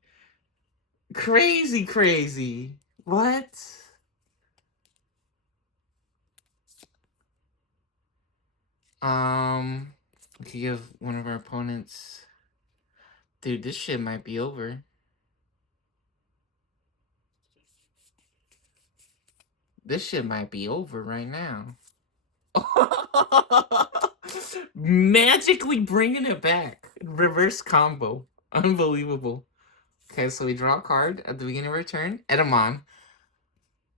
Crazy, crazy. What? We could give one of our opponents... Dude, this shit might be over. This shit might be over right now. Magically bringing it back. Reverse combo. Unbelievable. Okay, so we draw a card at the beginning of our turn. Edamon.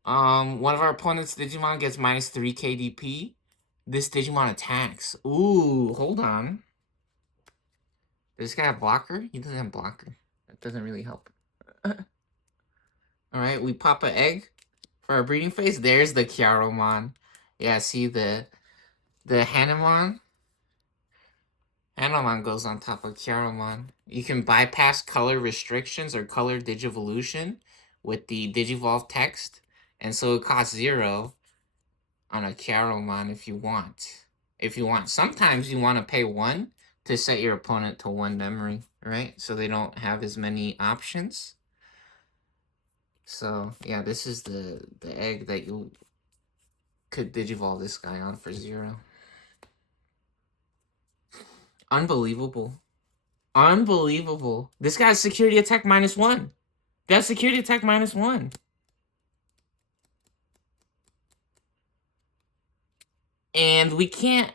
One of our opponent's Digimon gets -3 KDP. This Digimon attacks. Ooh, hold on. Does this guy have blocker? He doesn't have blocker. That doesn't really help. Alright, we pop an egg for our breeding phase. There's the Kyaromon. Yeah, see the Hanamon? Hanamon goes on top of Kyaromon. You can bypass color restrictions or color digivolution with the Digivolve text. And so it costs 0 on a Kyaromon if you want. Sometimes you want to pay 1 to set your opponent to 1 memory, right? So they don't have as many options. So, yeah, this is the egg that you could Digivolve this guy on for 0. Unbelievable. Unbelievable. This guy's security attack -1. That's security attack -1. And we can't...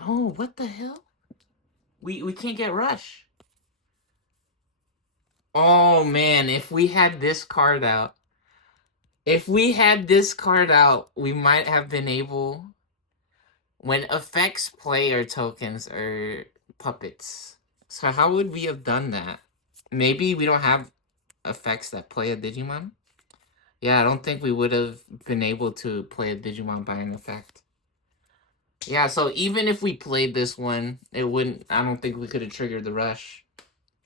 Oh, what the hell? We can't get Rush. Oh, man. If we had this card out... If we had this card out, we might have been able. When effects player tokens are puppets. So how would we have done that? Maybe we don't have effects that play a Digimon? Yeah, I don't think we would have been able to play a Digimon by an effect. Yeah, so even if we played this one, it wouldn't. I don't think we could have triggered the rush.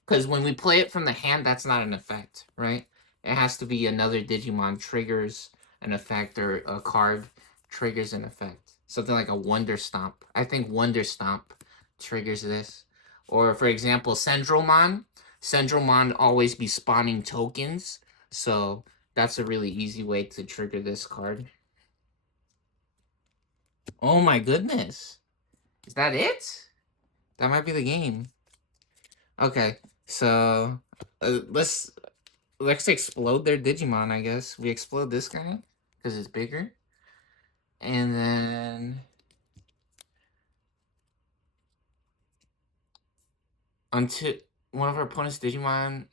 Because when we play it from the hand, that's not an effect, right? It has to be another Digimon triggers an effect, or a card triggers an effect. Something like a Wonder Stomp. I think Wonder Stomp triggers this. Or, for example, Sendromon. Sendromon always be spawning tokens. So that's a really easy way to trigger this card. Oh my goodness. Is that it? That might be the game. Okay, so let's explode their Digimon, I guess. We explode this guy because it's bigger. And then until one of our opponent's Digimon,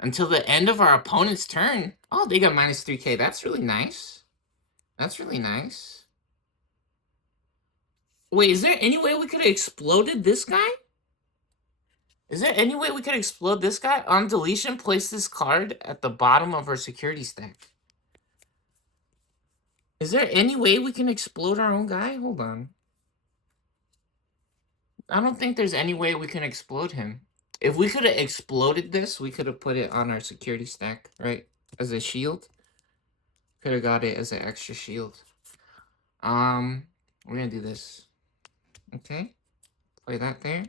until the end of our opponent's turn. Oh, they got minus 3k. That's really nice. That's really nice. Wait, is there any way we could have exploded this guy? Is there any way we could explode this guy? On deletion, place this card at the bottom of our security stack. Is there any way we can explode our own guy? Hold on. I don't think there's any way we can explode him. If we could have exploded this, we could have put it on our security stack, right? As a shield. Could have got it as an extra shield. We're gonna do this. Okay. Play that there.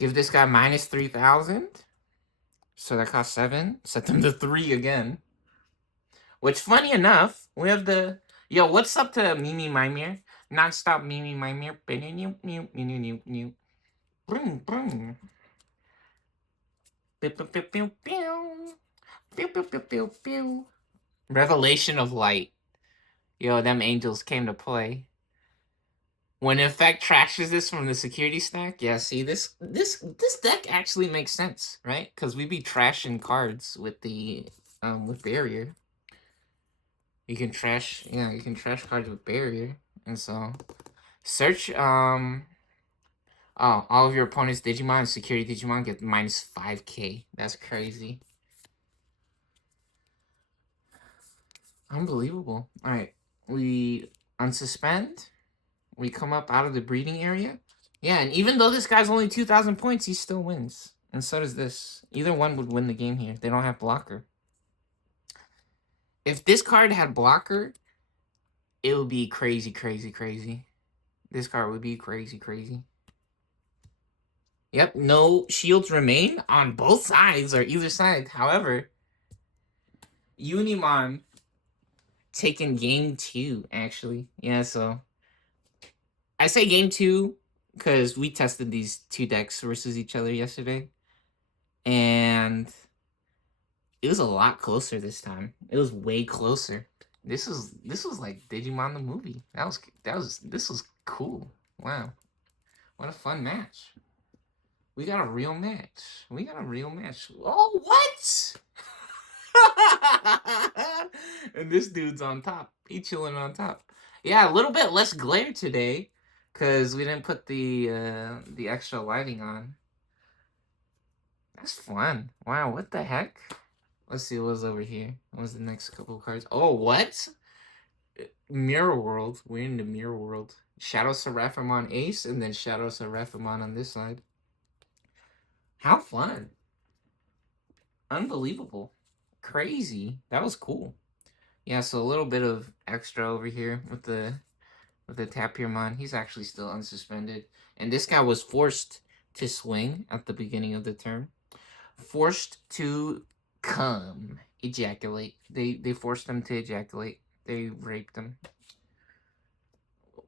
Give this guy minus 3,000. So that costs 7. Set them to 3 again. Which, funny enough, we have the... Yo, what's up to Mimi Mimir? Non-stop Mimi Mimir. Boom, boom. Pew, pew, pew, pew, pew. Pew, pew, pew, pew, pew. Revelation of Light. Yo, them angels came to play. When effect trashes this from the security stack, yeah, see, this deck actually makes sense, right? Because we be trashing cards with the with barrier. You can trash, yeah, you can trash cards with barrier. And so search oh, all of your opponent's Digimon and security Digimon get minus 5k. That's crazy. Unbelievable. Alright. We unsuspend. We come up out of the breeding area. Yeah, and even though this guy's only 2,000 points, he still wins. And so does this. Either one would win the game here. They don't have blocker. If this card had blocker, it would be crazy, crazy, crazy. This card would be crazy, crazy. Yep, no shields remain on both sides or either side. However, Unimon taking game 2, actually. Yeah, so I say game 2 because we tested these two decks versus each other yesterday. And it was a lot closer this time. It was way closer. This was like Digimon the movie. This was cool. Wow. What a fun match. We got a real match. We got a real match. Oh, what? And this dude's on top. He chilling on top. Yeah, a little bit less glare today because we didn't put the extra lighting on. That's fun. Wow, what the heck? Let's see what's over here. What's the next couple of cards? Oh, what? Mirror World. We're in the Mirror World. Shadow Seraphimon Ace, and then Shadow Seraphimon on this side. How fun. Unbelievable. Crazy. That was cool. Yeah, so a little bit of extra over here with the Tapirmon. He's actually still unsuspended. And this guy was forced to swing at the beginning of the turn. Forced to come. Ejaculate. They forced him to ejaculate. They raped him.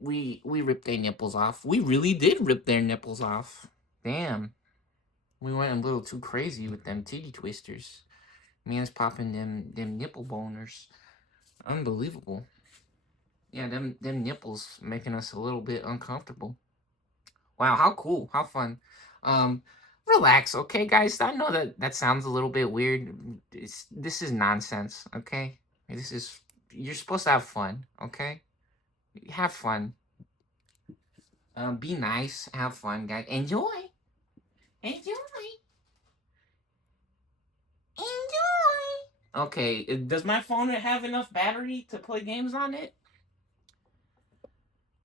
We ripped their nipples off. We really did rip their nipples off. Damn. We went a little too crazy with them titty twisters. Man's popping them nipple boners. Unbelievable. Yeah, them nipples making us a little bit uncomfortable. Wow, how cool. How fun. Relax, okay, guys? I know that that sounds a little bit weird. This is nonsense, okay? This is you're supposed to have fun, okay? Have fun. Be nice. Have fun, guys. Enjoy. Enjoy. Enjoy. Okay, does my phone have enough battery to play games on it?